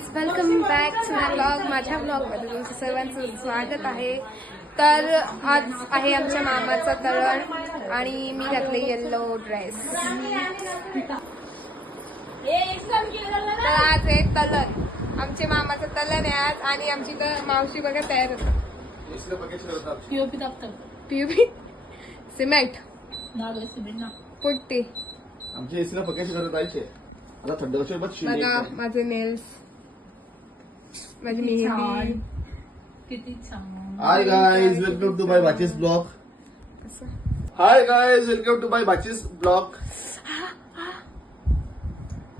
Guys, welcome back to my blog. माझ्या ब्लॉगमध्ये तुमचं सर्वांचं स्वागत आहे. तर आज आहे आमच्या मामाचा तळण आणि मी घातले येल्लो ड्रेस. तर आज एक तळण, आमचे मामाचं तळण आहे आज. आणि आमची तर मावशी बघा तयार होतात. POP cement putty. आमच्या एसीला पकेश करत जायचे. आता थंड कशी बघा माझे नेल्स, माझी मेहंदी. किती छान. Hi guys, welcome to my बाचीस blog. Hi guys, welcome to my बाचीस ब्लॉग.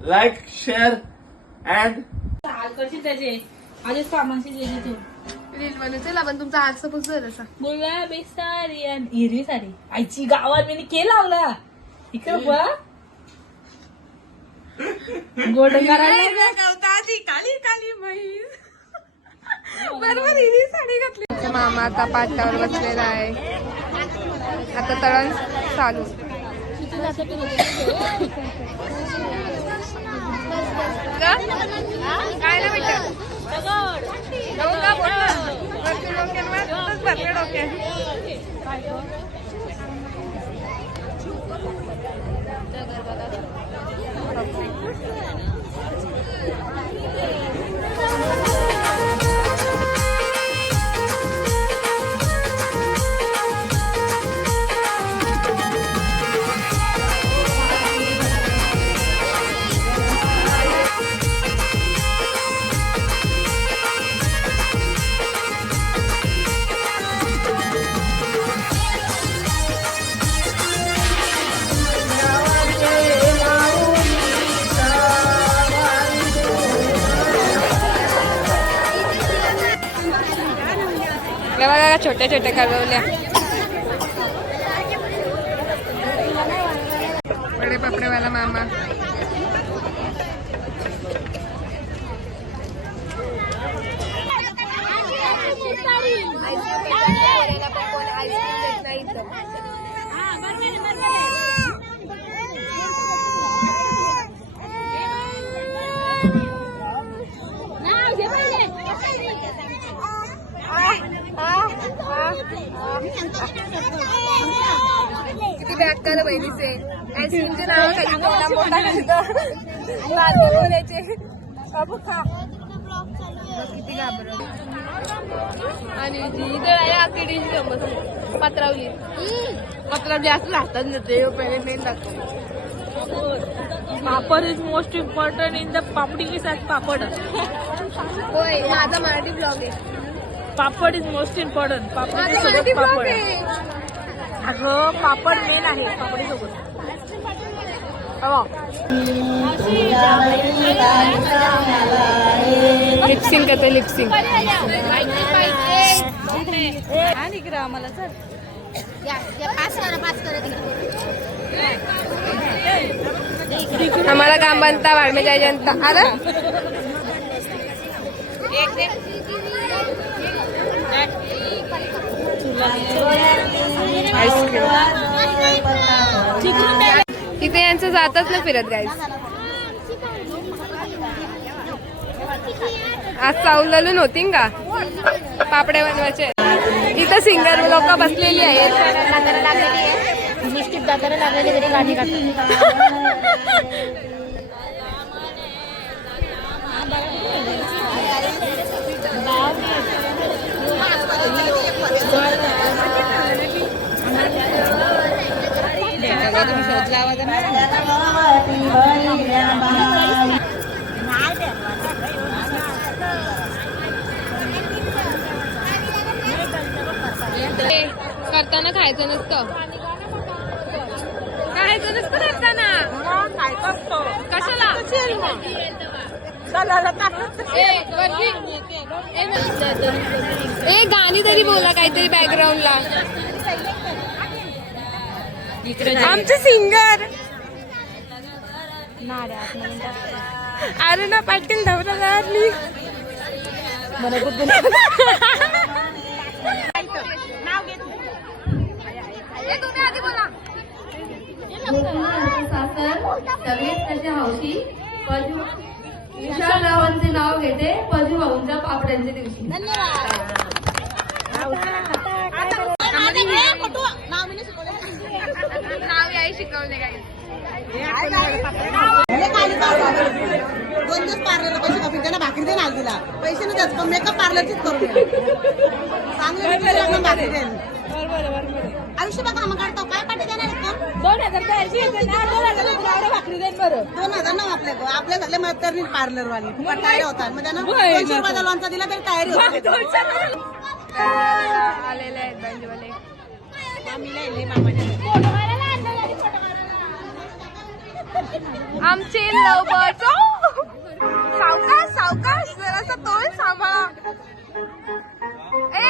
लाईक, शेअर अँड करशील त्याचे आधीच कामाची गेली तू. रील बनवते पण तुमचा हात सपोज असा गुलाबी साडी आणि हिरवी साडी आईची गावात मी के लावला इकडे बघ. गोड करायला काली काली म्हैस. बरोबर हिरवी साडी घातली. मामा आता पाटावर बसलेला आहे. आता तळण चालू. काय ना बेटा भरले डोक्यात. बघा छोट्या छोट्या करवल्या. बडे पापडेवाला मामा. किती बॅग कर बहिणीचे आईस्क्रीमचे नाव खाली मोठा बोलायचे. किती घाबरव. आणि इथे आखिडी पत्रावली पत्रावली असं लागतात ना ते पहिले मेन लागतो. Papad is most important in the papdi के साथ पापड. होय, माझा मराठी ब्लॉग आहे. Papad is most important. Papdi माझा सोबत मराठी ब्लॉग पापड. आहे. अगं पापड मेन आहे पापडी सोबत. लिपसिंग करते लिपसिंग. आम्हाला चल हमारा काम बनता बाढ़ में जाए जनता. अरे इथे यांचं जातच ना फिरत गाईस. आज चावलून होती का पापडे बनवायचे. इथं सिंगर लोक बसलेली आहेत. दाताला लागलेली तरी गाणी तुम्ही शोधला आवाज करताना खायचं नसतं. खायचं नसतं करताना. कशाला ए गाणी तरी बोला काहीतरी बॅकग्राऊंडला. आमचे सिंगर अरुणा पाटील धवराला. सगळेच त्याच्या हौशी पण विशाल रावांचे नाव घेते. त्यांच्या दिवशी. नाव याही शिकवले काही. 2 दिवस पार्लरला पैसे कापी त्यांना भाकरी दे ना तुला पैसे नाही द्यायचं पण मेकअप पार्लरचीच करून चांगलं भाकरी दे आयुष्य बघा मग काढतो काय पाठी देणार 2000 भाकरी देईन बरं. 2000 ना आपल्या झाले तरी पार्लरवाली तयारी होतात मग त्यांना 200 रुपयाचा लोणचा दिला तरी तयारी होती. आलेले आहेत बंजवाले. आमचे लवबर्ड सावकाश सावकाश जरासा तोल सांभाळा. ए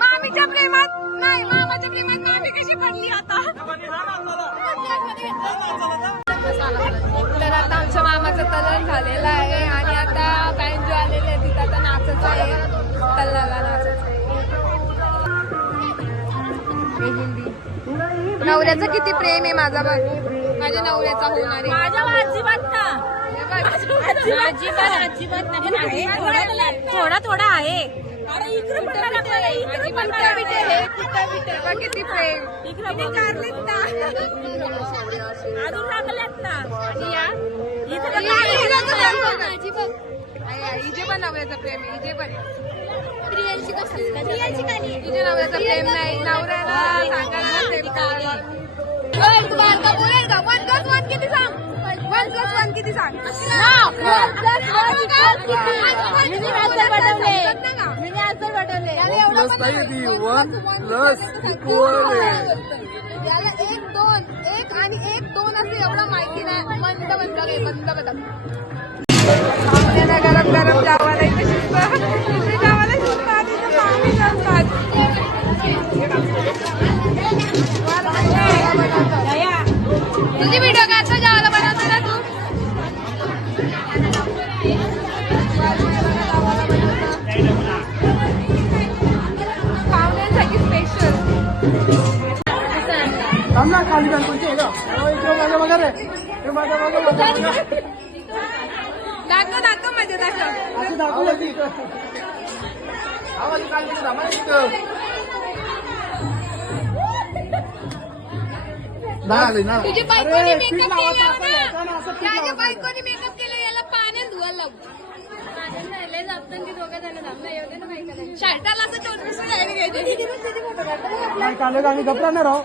मामीच्या प्रेमात नाही मामाच्या प्रेमात मामी कशी पडली आता. तर आता आमच्या मामाचं तलन झालेलं आहे आणि आता बँजो आलेले आहे तिथं आता नाचायचं आहे. तलनाला नाचायचं आहे. हे हिंदी. नवऱ्याचं किती प्रेम आहे माझा बघ. माझ्या नवऱ्याचा होणार आहे. माझ्या अजिबात ना अजिबात नाही. थोडा थोडा आहे. किती प्रेम अजून टाकलेत ना. हिजे पण नवऱ्याचं प्रेम आहे. हिजे पण हिजे नवऱ्याचं प्रेम नाही. नवऱ्याला सांगायला प्रेम करायला. बोलेल का 1+1 किती सांग. 1+1 किती सांग. याला 1-2 1 आणि 1-2 असं एवढं माहिती नाही. बंद गरम गरम जावाला इथे शिकतो. जावाला शिकतो आधी तर मामी जातात. तुझी व्हिडिओ काढता जावाला बनवतो ना तू. पाहुण्यांसाठी स्पेशल दाखव दाखव माझ्या दाखव. तुझी बायकोनी मेकअप केला त्याच्या बायकोनी मेकअप केला याला पाण्यात धुवायला लागू. शर्टाला असं 24 घ्यायला घ्यायचे. आम्ही घबरा नाही राहू.